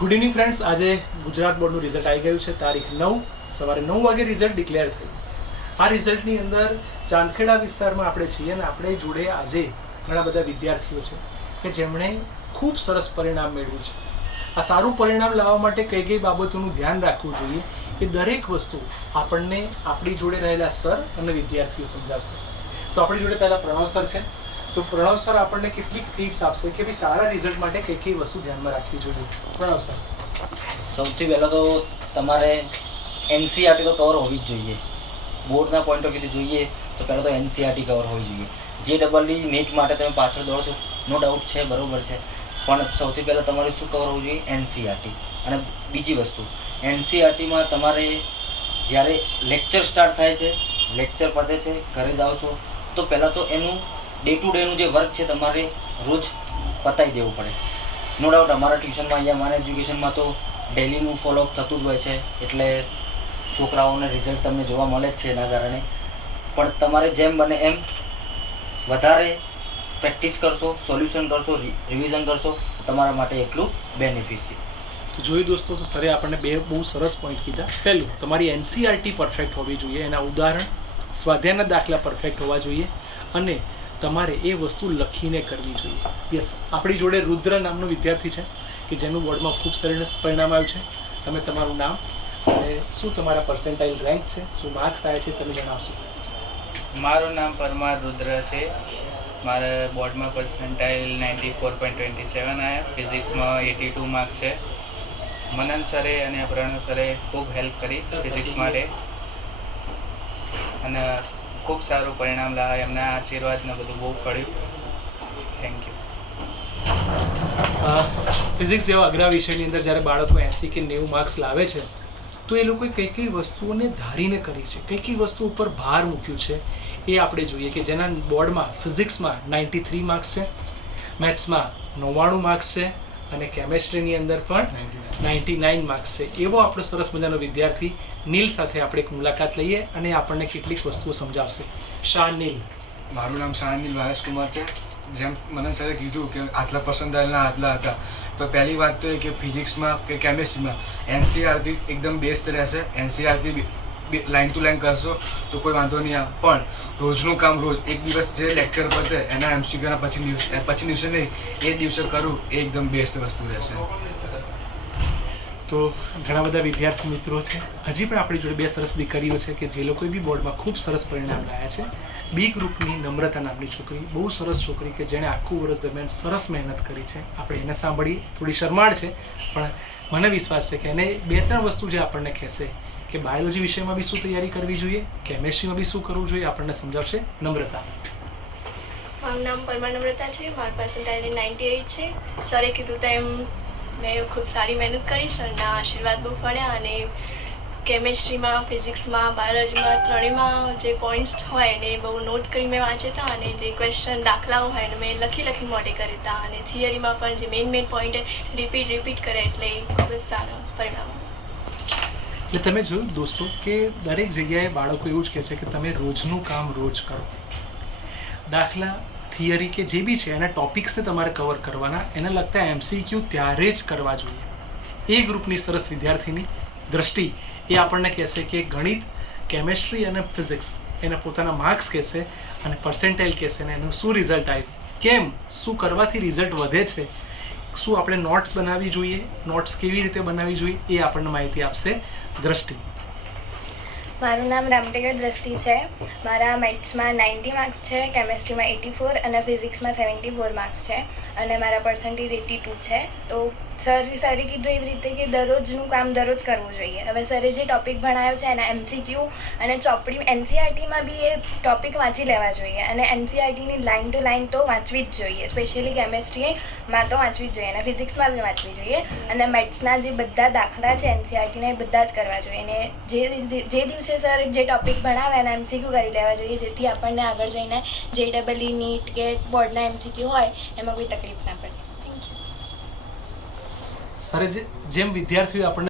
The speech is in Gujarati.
Good evening friends. આજે ગુજરાત બોર્ડનું રિઝલ્ટ આવી ગયું છે. તારીખ 9 સવારે 9 વાગે રિઝલ્ટ ડિક્લેર થયું. આ રિઝલ્ટની અંદર ચાંદખેડા વિસ્તારમાં આપણે છીએ અને આપણે જોડે આજે ઘણા બધા વિદ્યાર્થીઓ છે કે જેમણે ખૂબ સરસ પરિણામ મેળવ્યું છે. આ સારું પરિણામ લાવવા માટે કઈ કઈ બાબતોનું ધ્યાન રાખવું જોઈએ એ દરેક વસ્તુ આપણને આપણી જોડે રહેલા સર અને વિદ્યાર્થીઓ સમજાવશે. તો આપણી જોડે પહેલાં પ્રણવ સર છે. તો પ્રણવ સર આપણને કેટલીક ટિપ્સ આપશે કે ભાઈ સારા રિઝલ્ટ માટે કઈ કઈ વસ્તુ ધ્યાનમાં રાખવી જોઈએ. પ્રણવ સર, સૌથી પહેલાં તો તમારે એનસીઆરટી તો કવર હોવી જ જોઈએ. બોર્ડના પોઈન્ટ ઓફ વ્યૂથી જોઈએ તો પહેલાં તો એનસીઆરટી કવર હોવી જોઈએ. જે ડબલઈ નીટ માટે તમે પાછળ દોડો છો, નો ડાઉટ છે, બરાબર છે, પણ સૌથી પહેલાં તમારે શું કવર હોવું જોઈએ? એનસીઆરટી. અને બીજી વસ્તુ, એનસીઆરટીમાં તમારે જ્યારે લેક્ચર સ્ટાર્ટ થાય છે, લેક્ચર પતે છે, ઘરે જાઓ છો, તો પહેલાં તો એનું ડે ટુ ડેનું જે વર્ક છે તમારે રોજ પતાવી દેવું પડે. નો ડાઉટ અમારા ટ્યુશનમાં અહીંયા મારા એજ્યુકેશનમાં તો ડેલીનું ફોલોઅપ થતું જ હોય છે, એટલે છોકરાઓને રિઝલ્ટ તમને જોવા મળે જ છે એના કારણે. પણ તમારે જેમ બને એમ વધારે પ્રેક્ટિસ કરશો, સોલ્યુશન કરશો, રિવિઝન કરશો, તમારા માટે એટલું બેનિફિટ છે. તો જોયું દોસ્તો, તો સરે આપણને બે બહુ સરસ પોઈન્ટ કીધા. પહેલું, તમારી એનસીઆરટી પરફેક્ટ હોવી જોઈએ, એના ઉદાહરણ, સ્વાધ્યાયના દાખલા પરફેક્ટ હોવા જોઈએ અને તમારે એ વસ્તુ લખીને કરવી જોઈએ. યસ, આપણી જોડે રુદ્ર નામનો વિદ્યાર્થી છે કે જેનું બોર્ડમાં ખૂબ સરસ પરિણામ આવ્યું છે. તમે તમારું નામ અને શું તમારા પર્સન્ટાઇલ રેન્ક છે, શું માર્ક્સ આવ્યા છે, તમે જણાવશો. મારું નામ પરમાર રુદ્ર છે. મારા બોર્ડમાં પર્સન્ટાઇલ 94.27 આવ્યા. ફિઝિક્સમાં 82 માર્ક્સ છે. મનન સરે અને પ્રણવ સરે ખૂબ હેલ્પ કરી ફિઝિક્સ માટે અને ખૂબ સારું પરિણામ લાવ્યા. એમના આશીર્વાદને બધું બહુ પડ્યું. Thank you. ફિઝિક્સ જેવા અઘરા વિષયની અંદર જ્યારે બાળકો 80 કે 90 માર્ક્સ લાવે છે તો એ લોકોએ કઈ કઈ વસ્તુઓને ધારીને કરી છે, કઈ કઈ વસ્તુ ઉપર ભાર મૂક્યું છે એ આપણે જોઈએ. કે જેના બોર્ડમાં ફિઝિક્સમાં 93 માર્ક્સ છે, મેથ્સમાં 99 માર્ક્સ છે અને કેમેસ્ટ્રીની અંદર પણ 99 માર્ક્સ છે. એવો આપણો સરસ મજાનો વિદ્યાર્થી નીલ સાથે આપણે એક મુલાકાત લઈએ અને આપણને કેટલીક વસ્તુઓ સમજાવશે. શાહ નીલ. મારું નામ શાહનીલ ભાવેશકુમાર છે. જેમ મને સરે કીધું કે આટલા પર્સન્ટાઇલના આટલા હતા, તો પહેલી વાત તો એ કે ફિઝિક્સમાં કે કેમેસ્ટ્રીમાં એનસીઆરટી એકદમ બેસ્ટ રહેશે. એનસીઆરટી લાઇન ટુ લાઇન કરશો તો કોઈ વાંધો નહીં આવે, પણ રોજનું કામ રોજ, એક દિવસ જે લેક્ચર પતે એના એમસીક્યુના પછી દિવસે નહીં, એ દિવસે કરવું એ એકદમ બેસ્ટ વસ્તુ રહેશે. તો ઘણા બધા વિદ્યાર્થી મિત્રો છે. હજી પણ આપણી જોડે બે સરસ દીકરીઓ છે કે જે લોકોએ બી બોર્ડમાં ખૂબ સરસ પરિણામ લાવ્યા છે. બી ગ્રુપની નમ્રતા નામની છોકરી, બહુ સરસ છોકરી કે જેણે આખું વર્ષ દરમિયાન સરસ મહેનત કરી છે. આપણે એને સાંભળી થોડી શરમાળ છે, પણ મને વિશ્વાસ છે કે એને 2-3 વસ્તુ જે આપણને કહેશે કે બાયોલોજી વિષયમાં બી શું તૈયારી કરવી જોઈએ, કેમેસ્ટ્રીમાં બી શું કરવું જોઈએ, આપણને સમજાવશે. નમ્રતા. મારું નામ પરમા નમ્રતા છે. મારું પર્સન્ટાઇલ 98 છે. સરે કીધું તેમ મેં ખૂબ સારી મહેનત કરી. સરના આશીર્વાદ બહુ પડ્યા અને કેમેસ્ટ્રીમાં, ફિઝિક્સમાં, બાયોલોજીમાં ત્રણેયમાં જે પોઈન્ટ્સ હોય એને બહુ નોટ કરી મેં વાંચ્યા હતા અને જે ક્વેશ્ચન દાખલાઓ હોય એને મેં લખી મોઢે કર્યા હતા અને થિયરીમાં પણ જે મેઇન પોઈન્ટ રિપીટ કરે એટલે ખૂબ જ સારા પરિણામ. એટલે તમે જોયું દોસ્તો કે દરેક જગ્યાએ બાળકો એવું જ કહે છે કે તમે રોજનું કામ રોજ કરો. દાખલા, થિયરી કે જે બી છે એના ટોપિક્સને તમારે કવર કરવાના, એને લગતા એમસીક્યુ ત્યારે જ કરવા જોઈએ. એ ગ્રુપની સરસ વિદ્યાર્થીની દ્રષ્ટિ એ આપણને કહેશે કે ગણિત, કેમેસ્ટ્રી અને ફિઝિક્સ એના પોતાના માર્ક્સ કહેશે અને પર્સન્ટાઇલ કહેશે ને એનું શું રિઝલ્ટ આવ્યું, કેમ, શું કરવાથી રિઝલ્ટ વધે છે, શું આપણે નોટ્સ બનાવવી જોઈએ, નોટ્સ કેવી રીતે બનાવવી જોઈએ, એ આપણને માહિતી આપશે દ્રષ્ટિ. મારું નામ રામટેકર દ્રષ્ટિ છે. મારા મેથ્સમાં 90 માર્ક્સ છે, કેમેસ્ટ્રીમાં 84 અને ફિઝિક્સમાં 74 માર્ક્સ છે અને મારા પર્સન્ટેજ 82 છે. તો સરે કીધું એવી રીતે કે દરરોજનું કામ દરરોજ કરવું જોઈએ. હવે સરે જે ટૉપિક ભણાવ્યો છે એના એમસીક્યુ અને ચોપડી એનસીઆરટીમાં બી એ ટૉપિક વાંચી લેવા જોઈએ અને એનસીઆરટીની લાઇન ટુ લાઇન તો વાંચવી જ જોઈએ. સ્પેશિયલી કેમેસ્ટ્રીમાં તો વાંચવી જ જોઈએ અને ફિઝિક્સમાં બી વાંચવી જોઈએ અને મેથ્સના જે બધા દાખલા છે એનસીઆરટીના એ બધા જ કરવા જોઈએ અને જે દિવસે સર જે ટૉપિક ભણાવે એના એમસીક્યુ કરી લેવા જોઈએ, જેથી આપણને આગળ જઈને જે ડબલઈ નીટ કે બોર્ડના એમસીક્યુ હોય એમાં કોઈ તકલીફ ના પડે. Thank you. સરે જેમ વિદ્યાર્થીઓ આપણને